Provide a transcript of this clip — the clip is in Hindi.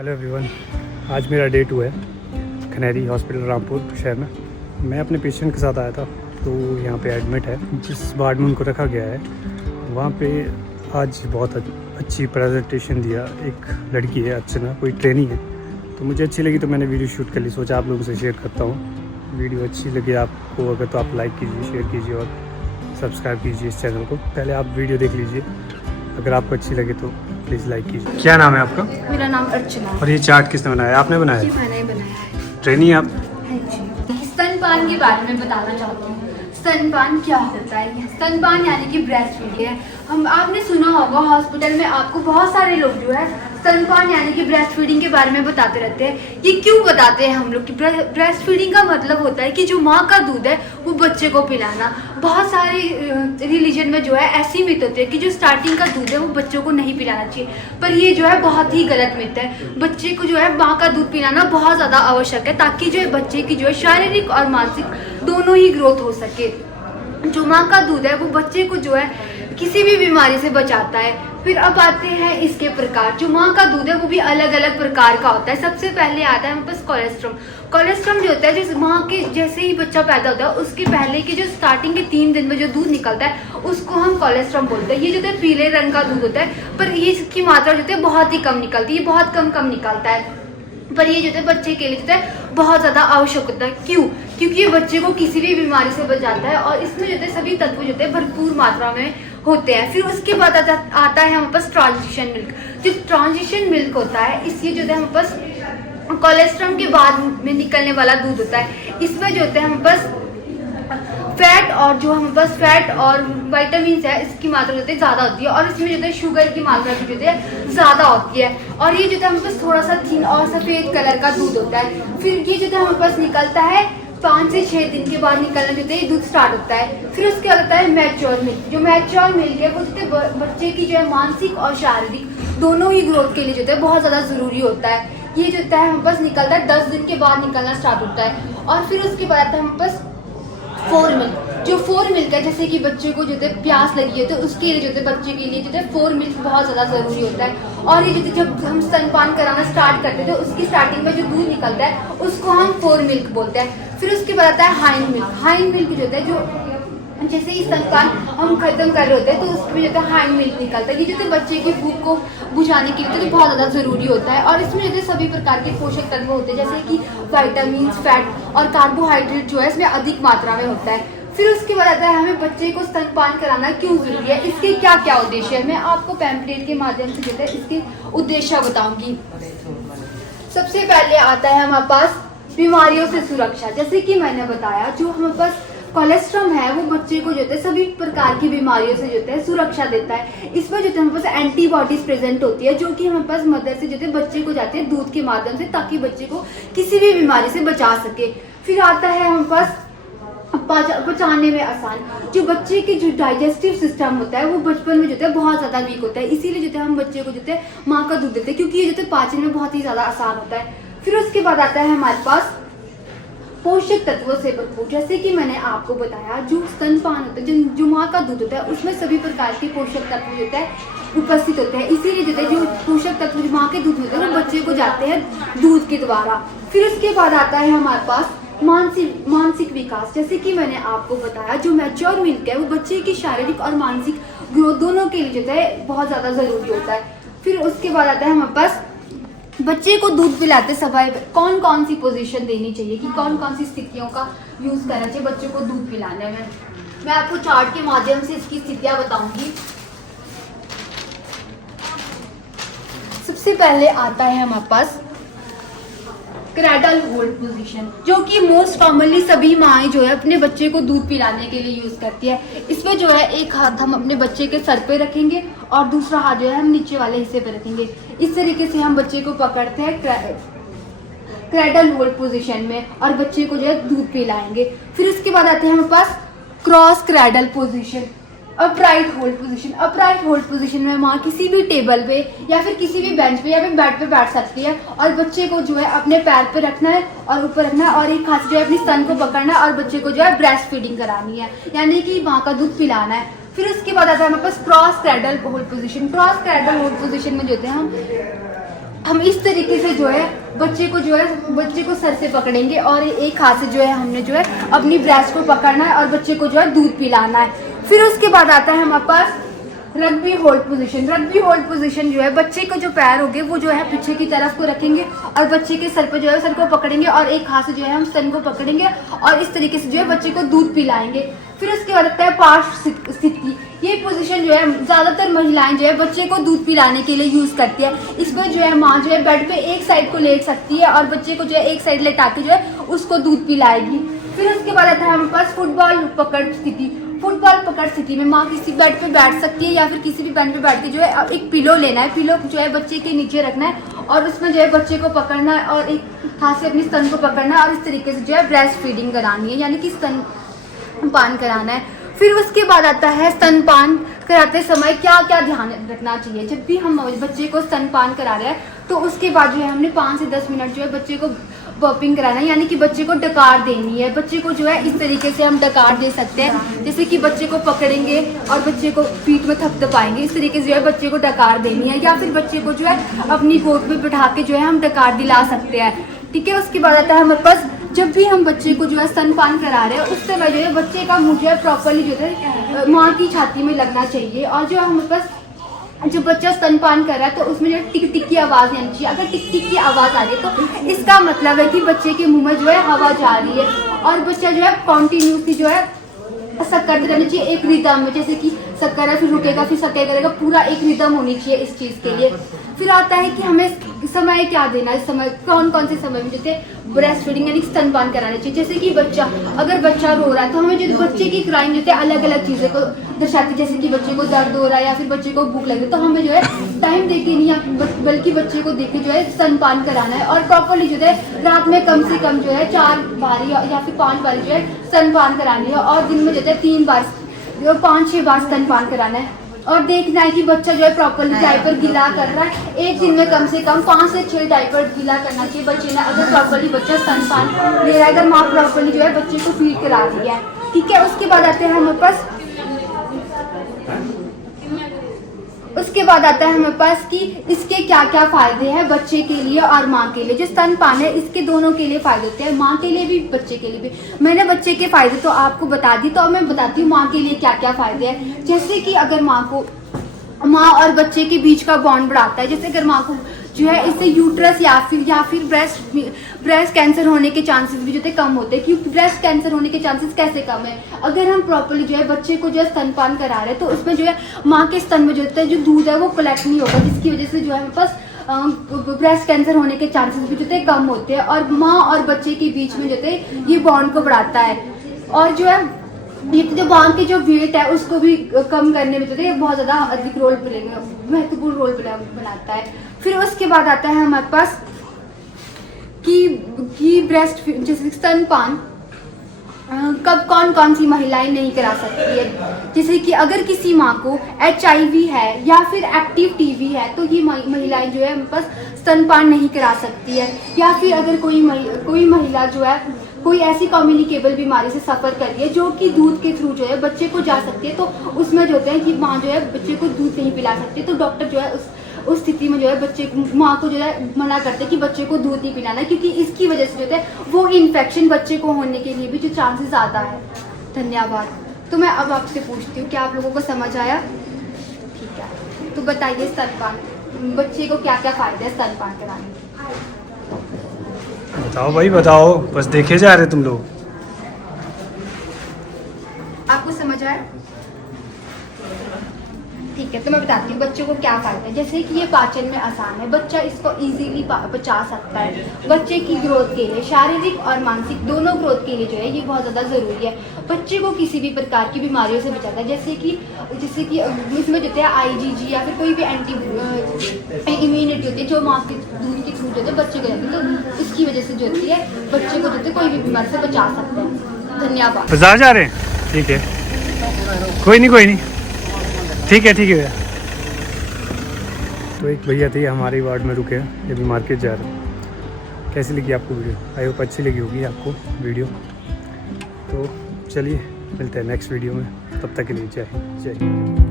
हेलो एवरीवन, आज मेरा डे 2 है खनेरी हॉस्पिटल रामपुर शहर में। मैं अपने पेशेंट के साथ आया था, तो यहाँ पे एडमिट है। जिस वार्ड में उनको रखा गया है वहाँ पे आज बहुत अच्छी प्रेजेंटेशन दिया एक लड़की है, अर्चना, कोई ट्रेनी है। तो मुझे अच्छी लगी तो मैंने वीडियो शूट कर ली, सोचा आप लोगों से शेयर करता हूँ। वीडियो अच्छी लगी आपको अगर तो आप लाइक कीजिए, शेयर कीजिए और सब्सक्राइब कीजिए इस चैनल को। पहले आप वीडियो देख लीजिए, अगर आपको अच्छी लगे तो प्लीज़ लाइक कीजिए। क्या नाम है आपका? मेरा नाम अर्चना। और ये चार्ट किसने बनाया? आपने बनाया? जी, मैंने बनाया है। ट्रेनी आप? हाँ जी। स्तनपान के बारे में बताना चाहती हूँ। स्तनपान क्या होता है? स्तनपान यानी कि ब्रेस्ट फीडिंग है। आपने सुना होगा हॉस्पिटल में आपको बहुत सारे लोग जो है स्तनपान यानी कि ब्रेस्ट फीडिंग के बारे में बताते रहते हैं। ये क्यों बताते हैं हम लोग कि ब्रेस्ट फीडिंग का मतलब होता है कि जो माँ का दूध है वो बच्चे को पिलाना। बहुत सारे रिलीजन में जो है ऐसी मिथ होती है कि जो स्टार्टिंग का दूध है वो बच्चों को नहीं पिलाना चाहिए, पर ये जो है बहुत ही गलत मिथ है। बच्चे को जो है माँ का दूध पिलाना बहुत ज़्यादा आवश्यक है, ताकि जो है बच्चे की जो है शारीरिक और मानसिक दोनों ही ग्रोथ हो सके। जो माँ का दूध है वो बच्चे को जो है किसी भी बीमारी से बचाता है। फिर अब आते हैं इसके प्रकार। जो माँ का दूध है वो भी अलग अलग प्रकार का होता है। सबसे पहले आता है हमारे पास कोलेस्ट्रम। कोलेस्ट्रम जो होता है, जिस माँ के जैसे ही बच्चा पैदा होता है उसके पहले की जो स्टार्टिंग के 3 दिन में जो दूध निकलता है उसको हम कोलेस्ट्रम बोलते हैं। ये जो होता है पीले रंग का दूध होता है, पर ये इसकी मात्रा जो होती है बहुत ही कम निकलती है, ये बहुत कम निकलता है। पर ये जो है बच्चे के लिए जो है बहुत ज़्यादा आवश्यक होता है। क्यों? क्योंकि ये बच्चे को किसी भी बीमारी से बचाता है और इसमें जो है सभी तत्व जो है भरपूर मात्रा में होते हैं। फिर उसके बाद आता है हमारे पास ट्रांजिशन मिल्क। जो ट्रांजिशन मिल्क होता है इसलिए जो है हमारे पास कोलेस्ट्रम के बाद में निकलने वाला दूध होता है। इसमें जो होता है हमारे पास फैट और जो हमारे पास फैट और विटामिन है इसकी मात्रा जो है ज़्यादा होती है, और इसमें जो है शुगर की मात्रा भी जो है ज़्यादा होती है। और ये जो है हमारे पास थोड़ा सा थिन और सफ़ेद कलर का दूध होता है। फिर ये जो है हमारे पास निकलता है 5 से 6 दिन के बाद निकलना जो है दूध स्टार्ट होता है। फिर उसके बाद आता है मैच्योर मिल्क। जो मैच्योर मिल्क है वो जो है बच्चे की जो है मानसिक और शारीरिक दोनों ही ग्रोथ के लिए जो है बहुत ज़्यादा ज़रूरी होता है। ये जो है हमारे पास निकलता है 10 दिन के बाद निकलना स्टार्ट होता है। और फिर उसके बाद आता है हमारे पास 4 मिल्क। जो 4 मिल्क है, जैसे कि बच्चे को जो है प्यास लगी है तो उसके लिए जो है बच्चे के लिए जो है 4 मिल्क बहुत ज़्यादा ज़रूरी होता है। और ये जो जब हम स्तनपान कराना स्टार्ट करते हैं तो उसकी स्टार्टिंग में जो दूध निकलता है उसको हम 4 मिल्क बोलते हैं। फिर उसके बाद आता है हाइंड मिल्क। हाइंड मिल्क जो है जो जैसे ही स्तनपान हम खत्म कर रहे होते हैं तो उसमें जो है हाइंड मिल्क निकलता है। ये जो है बच्चे की भूख को बुझाने के लिए तो बहुत ज़्यादा ज़रूरी होता है। और इसमें जो है सभी प्रकार के पोषक तत्व होते हैं, जैसे कि विटामिन, फैट और कार्बोहाइड्रेट जो है इसमें अधिक मात्रा में होता है। फिर उसके बाद आता है हमें बच्चे को स्तनपान कराना क्यों जरूरी है, इसके क्या क्या उद्देश्य है। मैं आपको पैम्पलेट के माध्यम से जो है इसके उद्देश्य बताऊंगी। सबसे पहले आता है हमारे पास बीमारियों से सुरक्षा। जैसे कि मैंने बताया जो हमारे पास कोलेस्ट्रम है वो बच्चे को जो है सभी प्रकार की बीमारियों से जो है सुरक्षा देता है। इसमें जो है हमारे पास एंटीबॉडीज प्रेजेंट होती है, जो कि हमारे पास मदर से जो है बच्चे को जाते हैं दूध के माध्यम से, ताकि बच्चे को किसी भी बीमारी से बचा सके। फिर आता है हमारे पास पचाने में आसान। जो बच्चे के जो डाइजेस्टिव सिस्टम होता है वो बचपन में जो है बहुत ज़्यादा वीक होता है, इसीलिए जो है हम बच्चे को जो है माँ का दूध देते हैं, क्योंकि ये जो है पाचन में बहुत ही ज़्यादा आसान होता है। फिर उसके बाद आता है हमारे पास पोषक तत्वों से भरपूर। जैसे कि मैंने आपको बताया जो स्तनपान होता है, जो माँ का दूध होता है उसमें सभी प्रकार के पोषक तत्व जो है उपस्थित होते हैं, इसीलिए जो है जो पोषक तत्व जो माँ के दूध होते हैं वो बच्चे को जाते हैं दूध के द्वारा। फिर उसके बाद आता है हमारे पास मानसिक विकास। जैसे कि मैंने आपको बताया जो मैच्योर मिल्क है वो बच्चे की शारीरिक और मानसिक ग्रोथ दोनों के लिए जो है बहुत ज़्यादा ज़रूरी होता है। फिर उसके बाद आता है हमारे पास बच्चे को दूध पिलाते समय कौन कौन सी पोजीशन देनी चाहिए, कि कौन कौन सी स्थितियों का यूज़ करना चाहिए बच्चे को दूध पिलाने में। मैं आपको चार्ट के माध्यम से इसकी स्थितियाँ बताऊंगी। सबसे पहले आता है हमारे पास क्रैडल होल्ड पोजीशन, जो कि मोस्ट कॉमनली सभी माएँ जो है अपने बच्चे को दूध पिलाने के लिए यूज करती है। इसमें जो है एक हाथ हम अपने बच्चे के सर पे रखेंगे और दूसरा हाथ जो है हम नीचे वाले हिस्से पे रखेंगे। इस तरीके से हम बच्चे को पकड़ते हैं क्रैडल होल्ड पोजीशन में और बच्चे को जो है दूध पिलाएंगे। फिर उसके बाद आते हैं हमारे पास cross cradle position, upright hold position. Upright hold position में माँ किसी भी टेबल पे या फिर किसी भी बेंच पे या फिर बेड पे बैठ सकती है और बच्चे को जो है अपने पैर पे रखना है और ऊपर रखना है और एक हाथ से जो है अपनी स्तन को पकड़ना है और बच्चे को जो है ब्रेस्ट फीडिंग करानी है, यानी कि माँ का दूध पिलाना है। फिर उसके बाद आता है हमारे पास cross cradle hold position. Cross cradle hold position में जो होते हैं हम हम इस तरीके से जो है बच्चे को सर से पकड़ेंगे और एक हाथ से जो है हमने जो है अपनी ब्रेस्ट को पकड़ना है और बच्चे को जो है दूध पिलाना है। फिर उसके बाद आता है हमारे पास rugby hold position. Rugby hold position जो है बच्चे को जो पैर होंगे वो जो है पीछे की तरफ को रखेंगे और बच्चे के सर पे जो है सर को पकड़ेंगे और एक हाथ से जो है हम स्तन को पकड़ेंगे और इस तरीके से जो है बच्चे को दूध पिलाएंगे। फिर उसके बाद आता है पार्श्व स्थिति। ये पोजीशन जो है ज़्यादातर महिलाएं जो है बच्चे को दूध पिलाने के लिए यूज़ करती है। इस पर जो है माँ जो है बेड पे एक साइड को लेट सकती है और बच्चे को जो है एक साइड लेटा के जो है उसको दूध पिलाएगी। फिर उसके बाद आता है हमारे पास फुटबॉल पकड़ स्थिति। फुटबॉल पकड़ स्थिति में माँ किसी बेड पे बैठ सकती है या फिर किसी भी बेड पे बैठ के जो है एक पिलो लेना है। पिलो जो है बच्चे के नीचे रखना है और उसमें जो है बच्चे को पकड़ना है और एक हाथ से अपनी स्तन को पकड़ना है और इस तरीके से जो है ब्रेस्ट फीडिंग करानी है, यानी कि स्तनपान कराना है। फिर उसके बाद आता है स्तनपान कराते समय क्या क्या ध्यान रखना चाहिए। जब भी हम बच्चे को स्तनपान करा रहे हैं तो उसके बाद जो है हमने 5 से 10 मिनट जो है बच्चे को बर्पिंग कराना है, यानी कि बच्चे को डकार देनी है। बच्चे को जो है इस तरीके से हम डकार दे सकते हैं, जैसे कि बच्चे को पकड़ेंगे और बच्चे को पीठ में थपथपाएंगे, इस तरीके से जो है बच्चे को डकार देनी है। या फिर बच्चे को जो है अपनी गोद में बिठा के जो है हम डकार दिला सकते हैं, ठीक है। उसके बाद आता है हमारे पास जब भी हम बच्चे को जो है स्तनपान करा रहे हैं उस समय जो है बच्चे का मुंह जो है प्रॉपरली जो है माँ की छाती में लगना चाहिए। और जो हमारे पास जब बच्चा स्तनपान कर रहा है तो उसमें जो है टिक टिक की आवाज़ आनी चाहिए। अगर टिक टिक की आवाज़ आ रही है तो इसका मतलब है कि बच्चे के मुंह में जो है हवा जा रही है और बच्चा जो है कॉन्टिन्यूसली जो है शक्कर रहनी चाहिए एक रिदम में, जैसे कि शक्कर है फिर रुकेगा फिर शक्कर करेगा, पूरा एक रिदम होनी चाहिए इस चीज़ के लिए। फिर आता है कि हमें समय क्या देना है, समय कौन कौन से समय में जैसे ब्रेस्ट फीडिंग यानी स्तनपान कराना चाहिए। जैसे कि अगर बच्चा रो रहा है तो हमें जो बच्चे की क्राइम जो है अलग अलग चीज़ें को दर्शाती है, जैसे कि बच्चे को दर्द हो रहा है या फिर बच्चे को भूख लग रही है, तो हमें जो है टाइम देके नहीं बल्कि बच्चे को देख के जो है स्तनपान कराना है। और प्रॉपरली जो है रात में कम से कम जो है 4 बारी या फिर 5 बारी जो है स्तनपान करानी है और दिन में जो है 3 बार 5-6 बार स्तनपान कराना है। और देखना है कि बच्चा जो है प्रॉपरली डायपर गीला कर रहा है। एक दिन में कम से कम 5 से 6 डायपर गीला करना चाहिए बच्चे ने, अगर प्रॉपरली बच्चा स्तनपान ले रहा है, अगर माँ प्रॉपरली जो है बच्चे को फीड करा रही है, ठीक है। उसके बाद आते हैं हमारे पास हमारे पास कि इसके क्या क्या फायदे हैं बच्चे के लिए और माँ के लिए। जो स्तनपान है इसके दोनों के लिए फायदे होते हैं, माँ के लिए भी बच्चे के लिए भी। मैंने बच्चे के फायदे तो आपको बता दी, तो अब मैं बताती हूँ माँ के लिए क्या क्या फायदे हैं। जैसे कि अगर माँ और बच्चे के बीच का बॉन्ड बढ़ाता है, जैसे अगर माँ को जो है इससे यूट्रस या फिर ब्रेस्ट कैंसर होने के चांसेस भी जो है कम होते हैं। क्योंकि ब्रेस्ट कैंसर होने के चांसेस कैसे कम है, अगर हम प्रॉपर्ली जो है बच्चे को जो है स्तनपान करा रहे हैं तो उसमें जो है माँ के स्तन में जो है जो दूध है वो कलेक्ट नहीं होगा, जिसकी वजह से जो है हमारे पास ब्रेस्ट कैंसर होने के चांसेस भी जो है कम होते हैं। और माँ और बच्चे के बीच में जो है ये बॉन्ड को बढ़ाता है और जो है ये जो माँ के जो वेट है उसको भी कम करने में जो है बहुत ज़्यादा अधिक महत्वपूर्ण रोल बनाता है। फिर उसके बाद आता है हमारे पास कि ब्रेस्ट जैसे स्तनपान कब कौन सी महिलाएं नहीं करा सकती है। जैसे कि अगर किसी माँ को HIV है या फिर एक्टिव TB है तो ये महिलाएं जो है हमारे पास स्तनपान नहीं करा सकती है। या फिर अगर कोई महिला जो है कोई ऐसी कम्युनिकेबल बीमारी से सफ़र कर रही है जो कि दूध के थ्रू जो है बच्चे को जा सकती है, तो उसमें जो होता है कि माँ जो है बच्चे को दूध नहीं पिला सकती, तो डॉक्टर जो है उस स्थिति में जो है माँ को जो है मना करते हैं कि बच्चे को दूध नहीं पिलाना, क्योंकि इसकी वजह से जो है वो इन्फेक्शन बच्चे को होने के लिए भी जो चांसेस ज़्यादा है। धन्यवाद। तो मैं अब आपसे पूछती हूँ क्या आप लोगों को समझ आया? ठीक है, तो बताइए स्तनपान बच्चे को क्या क्या फ़ायदे है स्तनपान कराने के? बताओ भाई बताओ, बस देखे जा रहे तुम लोग। आपको समझ आया? ठीक है, तो मैं बताती हूँ बच्चों को क्या फायदा है। जैसे कि ये पाचन में आसान है, बच्चा इसको इजीली पचा सकता है। बच्चे की ग्रोथ के लिए, शारीरिक और मानसिक दोनों ग्रोथ के लिए जो है ये बहुत ज़्यादा ज़रूरी है। बच्चे को किसी भी प्रकार की बीमारियों से बचाता है, जैसे कि इसमें जो है IgG या फिर कोई भी एंटी इम्यूनिटी होती है जो माँ के दूध के थ्रू जो है बच्चे को जाती है, तो इसकी वजह से जो होती है बच्चे को जो है कोई भी बीमारी से बचा सकते हैं। धन्यवाद। बाजार जा रहे हैं? ठीक है, कोई नहीं, ठीक है भैया। तो एक भैया थे हमारे वार्ड में रुके हैं, ये भी मार्केट जा रहे हैं। कैसी लगी आपको वीडियो? आई होप अच्छी लगी होगी आपको वीडियो। तो चलिए मिलते हैं नेक्स्ट वीडियो में, तब तक के लिए जय हिंद।